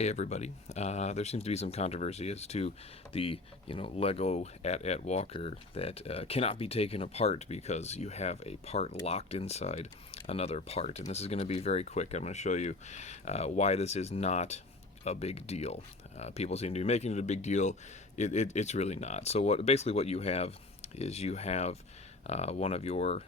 Hey everybody. There seems to be some controversy as to the Lego at Walker that cannot be taken apart because you have a part locked inside another part. And this is going to be very quick. I'm going to show you why this is not a big deal. People seem to be making it a big deal. It's really not. So what you have is you have one of your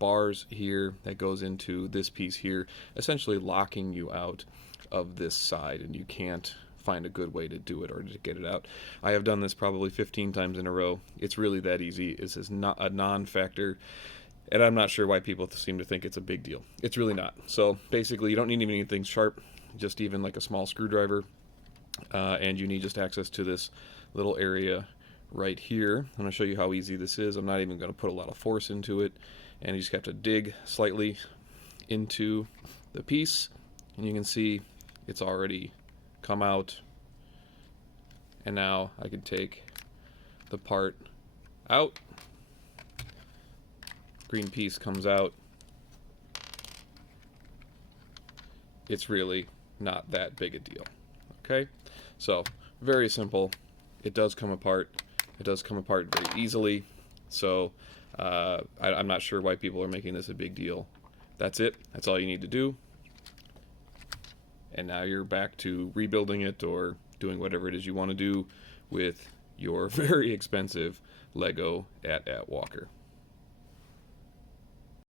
bars here that goes into this piece here, essentially locking you out of this side, and you can't find a good way to do it or to get it out. I have done this probably 15 times in a row. It's really that easy. This is not a non-factor, and I'm not sure why people seem to think it's a big deal. It's really not. So basically, you don't need even anything sharp, just even like a small screwdriver, and you need just access to this little area right here. I'm going to show you how easy this is. I'm not even going to put a lot of force into it, and you just have to dig slightly into the piece, and you can see it's already come out. And now I can take the part out. Green piece comes out. It's really not that big a deal. Okay, so very simple. It does come apart. It does come apart very easily. So I'm not sure why people are making this a big deal. That's it. That's all you need to do. And now you're back to rebuilding it or doing whatever it is you want to do with your very expensive Lego at Walker.